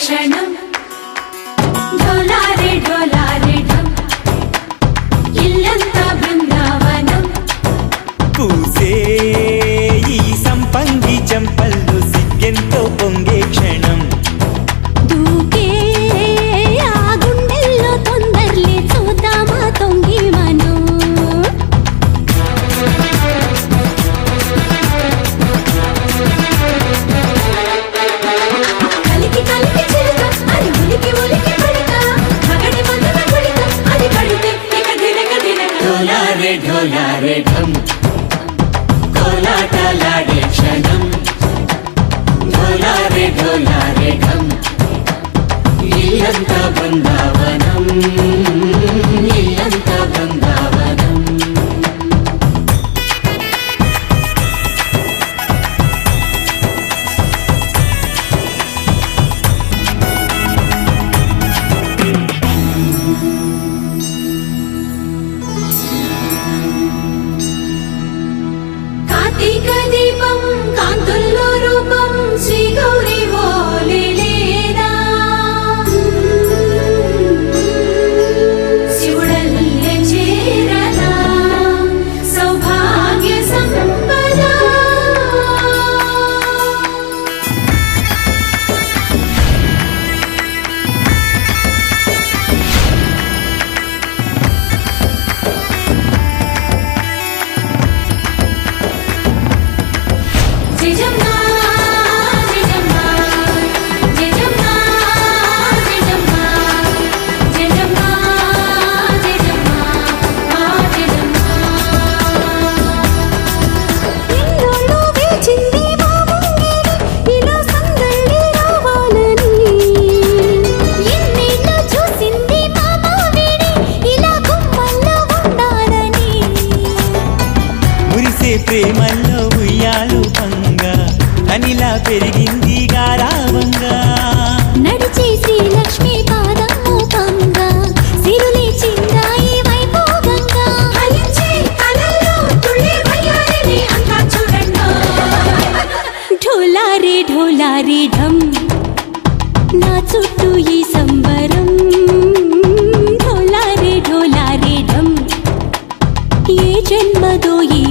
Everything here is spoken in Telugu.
క్షణం ఢోలారే ఢోలారే ఢం ఇల్లంతా బృందావనం పూసే ఈ సంపంగి చెంపల్లో సిగ్గెంతో పొంగే క్షణం దూకే ఆ గుండెల్లో తొందరలే చూద్దామా తొంగి మనం కలికి కలికి చిలుక అది ఉలికి ఉలికి పడక మగడి మదన గుళిక అది పడితే ఇక దినక దినక ఢోలారే ఢోలారే ఢం కోలాటలాడే క్షణం ఢోలారే ఢోలారే ఢం ఇల్లంతా బృందావనం ఇల్లంతా బృందావనం కార్తీక దీపం కాంతుల్లో రూపం శ్రీ గౌరీ ఓలే లేదా శివుడల్లే చేరదా సౌభాగ్య సంపద జయజమ్మా జయజమ్మా జయజమ్మా జయజమ్మా జయజమ్మా జయజమ్మా జయజమ్మా ఎన్నోళ్ళు వేచింది మా ముంగిడి ఇలా సందడి రావాలని ఎన్నేళ్ళు చూసింది మా మావిడి ఇలా గుమ్మల్లో ఉండాలని మురిసే ప్రేమల్లో ఉయ్యాలు పంగా కనిలా పెరిగింది గారావంగా నడిచే శ్రీలక్ష్మి పాదము పంగా సిరులే చిందాయి వైభోగంగా ఫలించే కలల్లో తుళ్ళే వయ్యారిని అంతా చూడండి ఢోలారే ఢోలారే ఢం నా చుట్టూ ఈ సంబరం ఢోలారే ఢోలారే ఢం ఏ జన్మదో ఈ